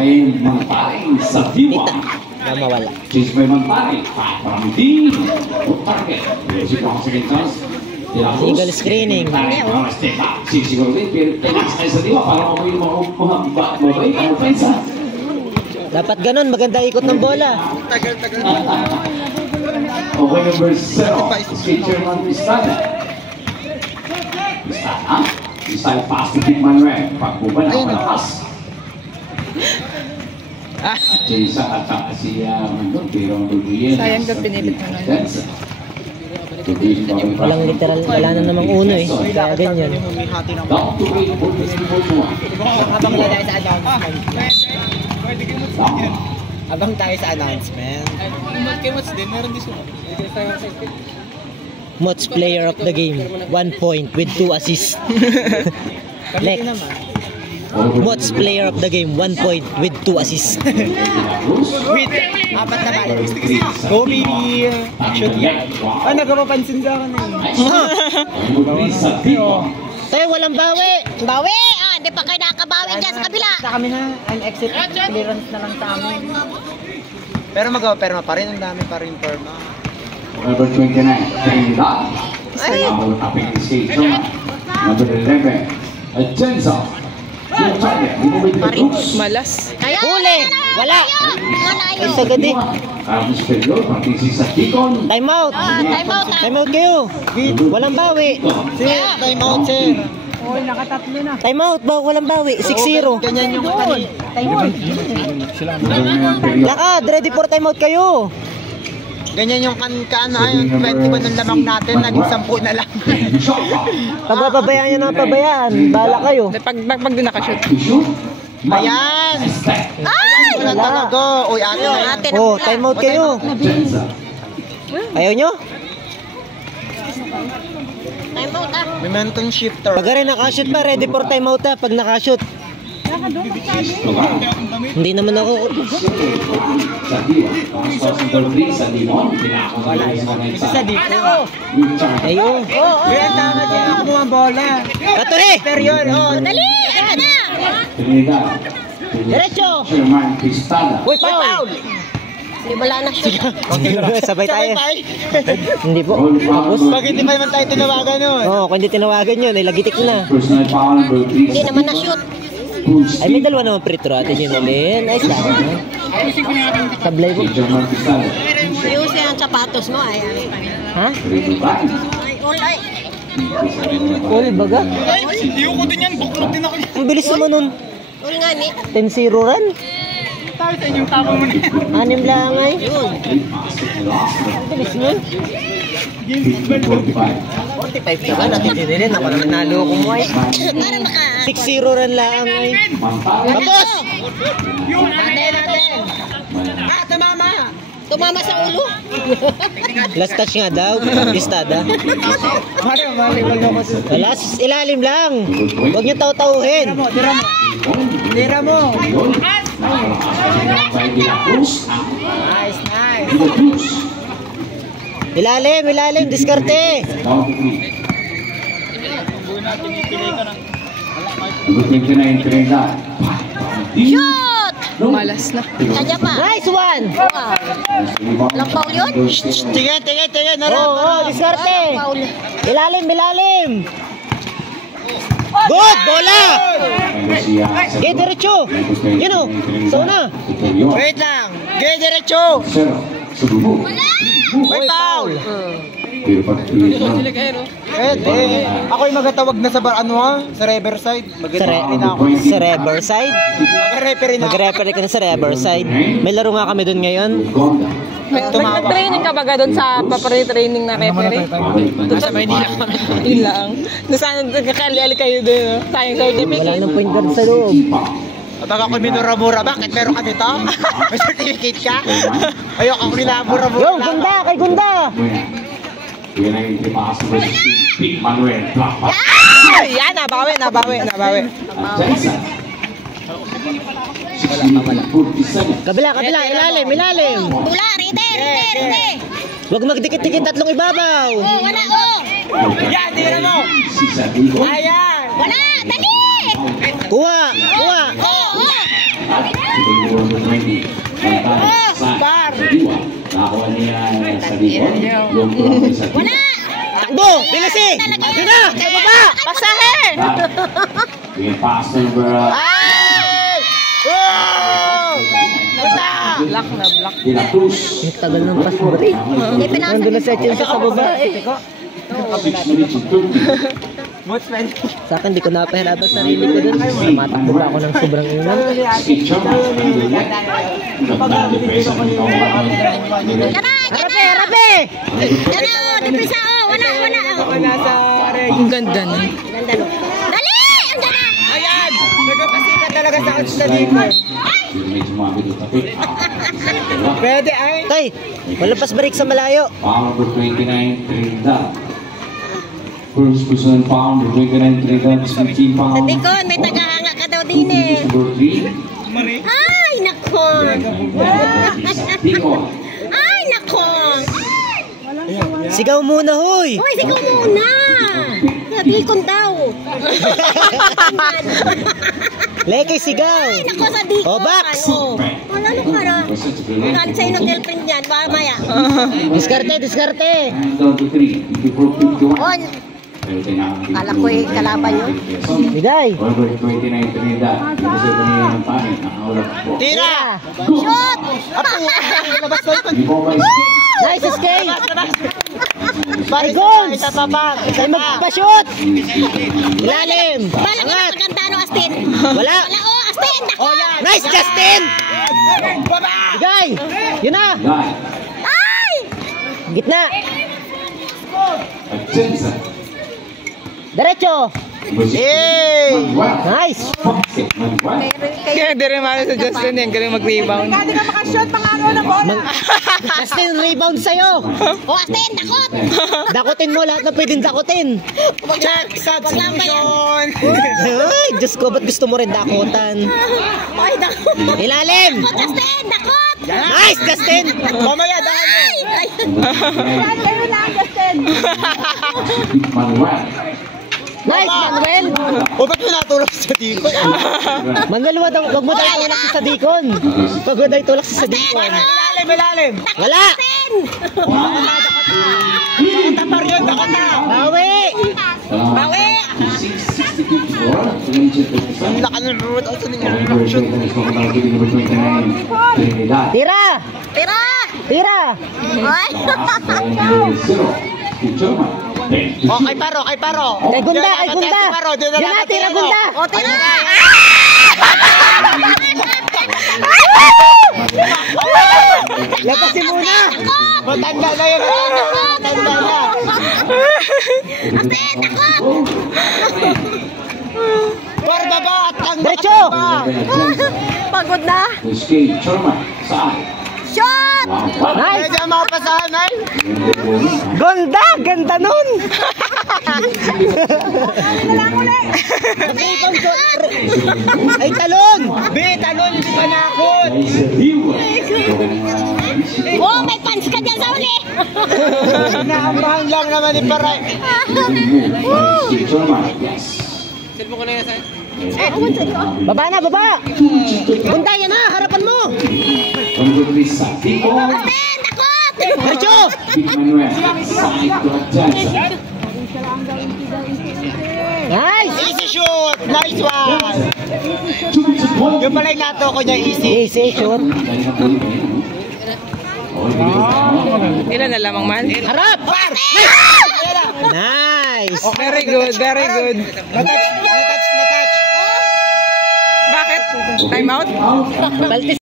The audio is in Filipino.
kay Mantaring sa Diwa. Na mawala. Chase by Mantaring. Paramiti. Target. Siguro ang second chance. Eagle screening. Siguro din. Pero tenas tayo sa Diwa para mabay ang offensa. Dapat ganun. Maganda ikot ng bola. Tagal-tagal. Okay, number 0. Chairman Pistada. Pistada. Pistada pass to Big Manuel. Pagbuban ang palakas. Chase at saka si Mandon. Pero ang duguyan. Sayang doon pinipit mo na. Walang literal. Wala na namang uno eh. Kaya ganyan. Down to 8. Habang tayo sa announcement. Habang tayo sa announcement. Kay Mots din, meron din sila. Mots player of the game. 1 point with 2 assists. Next. Mots player of the game. 1 point with 2 assists. With 4 na bala. Go baby! Shoot yan. Ah, nagpapansin ka na Tayo walang bawi. Bawi! Ah, hindi pa kayo nakabawi dyan sa kabila. Sa kami na, ang exit clearance na lang sa amin. Pero magawa-perma pa rin, ang dami pa rin perma. Number 29, Trinidad. Ang application. Number 11, Agenza. Malas. Huli! Wala! Ay, sagad eh. Time out! Time out. Time out kayo! Walang bawi! Time out, sir. Time out ba? Walang bawi. 6-0. Ganyan yung kanina. Time out. Lakad! Ready for time out kayo! Ganyan yung ayun, 21 ng lamang natin, naging 10 na lang. Pag mapabayaan nyo na pabayaan, bala kayo. Pag din nakashoot. Ayan! Ay! Wala talaga. Uy, ate. Oh, time out kayo. Ayaw nyo? Time out ah. Momentum shifter. Pag rin nakashoot pa, ready for time out ha. Pag nakashoot. Hindi naman ako. Isa dito. Ayun. Kaya tama dyan ako mga bola. Ito eh! Pero yun, Dali! Ito na! Diretso! Uy, foul! Hindi wala na shoot. Sabay tayo. Hindi po. Tapos? Pag hindi pa naman tayo tinawagan nun. Oo, kung hindi tinawagan yun, ay lagitik na. Hindi naman na shoot. Ay, may dalawa naman free throw. Ate Jinolin. Ayos lang. Sablay po. Ayusin ang sapatos mo. Ay, Ha? ay, ulay. Ul, baga? Hindi ko din yan. Buklog din ako. Ang bilis naman nun. Ul nga ni. 10-0 run. Tayo sa inyong tapo mo na. 6 lang ay. Ang bilis nun. 45 ka ba? Natin dinilin. Ako naman naloko mo ay. Para maka... 6-0 run lang ay. Tapos! Natin. Ah, tumama! Tumama sa ulo. Last touch nga daw. Listada. Wala, ilalim lang. Huwag niyo taw-tauhin. Tira mo! Nice, nice! Ilalim, diskarte. Shoot! Malas na. Kaya pa. Nice one! Walang foul yun? Tingin, Oo, diskarte. Foul. Ilalim. Good! Bola! Okay, diretso. Yun o. Sauna. Wait lang! Gaya diretso! May foul! Ako'y magatawag na sa sa Riverside. Sa Riverside? Mag-referee na ako. Mag-referee ka na sa Riverside. May laro nga kami doon ngayon. Nag-training ka baga doon sa papare-training na referee? Doon sa Maynila kami. Yun lang. Doon saan nagkakaliali kayo doon. Sayang certificate. Wala nang point guard sa loob. Pag ako minura-mura, bakit meron ka dito? May certificate ka? Ayoko ako minamura-mura. Yo, Gunda! Kay Gunda! Yan ang ipapasok mo si Big Manuel. Yan, nabawi. Kabila, ilalim. Tula, rite. Huwag magdikit-dikit tatlong ibabaw. Oh, wala, oh. Yan, tira mo! Ayan! Wala, dali! Kuha! Oh, oh. siguro 20. Sa Diwa. Nakakuha niya sa Diwa. Yung turong sa Diwa. Wala! Takbo! Bilisi! Yun na! Sa baba! Pasahe! Yung pass number... Black na black. De La Cruz. Tagal ng pass mo rin. Hindi pinasa. Nandun na si Atienza sa baba eh. 6 minutes and 30. Sa akin, di ko napahirapan sarili ko dun. Matakbo ba ako ng sobrang inan? Si Chama. Nagdadepesa ng mga Harape! Harape! Ano, dipisa oh. Wala. Nasa Ang ganda na. Ganda no. Dali! Ang ganda! Ayan! Nagkapasikat talaga sa outs na dito. medyo mabito tapit. Pwede ay. Tay, malapas break sa malayo. Power number 29, Trinidad. First position pound, 29, Trinidad, 15 Sa pound. Bicol, may tagahanga ka daw din eh. Number 3, Ay, nako! Bicol. Ay, nako! Sigaw muna, hoy! Uy, sigaw muna! Bicol daw. Leke, sigaw! Ay, nako sa Bicol. Oh, box! Oh. Wala na para. Saan sa'yo ng girlfriend yan? Baka maya. Diskarte, diskarte! Down to 3, before 51. On. Kala ko eh, kalaban yun. Bigay! Number 29, Trinidad. Kasi ito niya ng panin. Nakahulap po. Tira! Shoot! Hindi po ba Nice escape! Ay, goals! Ay, magpa-shoot! Ilalim! Bala ka na Angat! pagkanta no, Astin. Wala! Wala, oh, Astin! Nako! Nice, Justin! Bigay! Yun na! Guy. Ay! Gitna! Atchenza. Diretso! Manuel. Nice! Foxy. Manuel. Kaya di rin malo sa Justin yan, galing mag-rebound. Justin, rebound sa'yo! Oh, Astin! Dakot! Dakutin mo lahat na pwedeng dakutin! Check substitution. Ay, Diyos ko, ba't gusto mo rin dakutan? Ay, dakot! Ilalim! Dakot, Astin! Dakot! Nice, Justin! Mamaya dahil. Ay! Manuel. Nice, Manuel! O ba't mo natulog sa dito? Manuel, wag mo daw itulak si Sadikon! Wag mo daw itulak si Sadikon! Ilalim. Wala! Astin! Tapar yun, ako na. Bawi! Bawi! 664. Ang laka ng root out ninyo. Trinidad. Tira! Tira! Tira! Ay! O, kay Paro, kay Paro. Kay Gunda, kay Gunda! Paro, Yun na, tira, Gunda! O, tira! Lapasin muna! Matanda na yun. Matanda na. Astin! Dakot! Por baba at ang Diretso! Pagod na! Escape, Chorma, saan? Shot! Nice! Pwede ang mapasahan ay. Ganda! Ganda nun! Ay, talon! Be, talon, hindi pa nakot. Oh, may pants ka dyan sa uli! Naambahan lang naman ni Paray. Chorma, yes. Baba na, baba! Gunda, yan na! Harapan mo! Satico, Astin! Dakot! Diretso! Manuel, side to Atchenza. Nice! Easy shoot. Nice one. Yung pala yung nato ko niya easy. Easy shoot. Ilan na lamang man? Harap! Nice! Very good, very good. Na-touch. Bakit? Time out? Baltis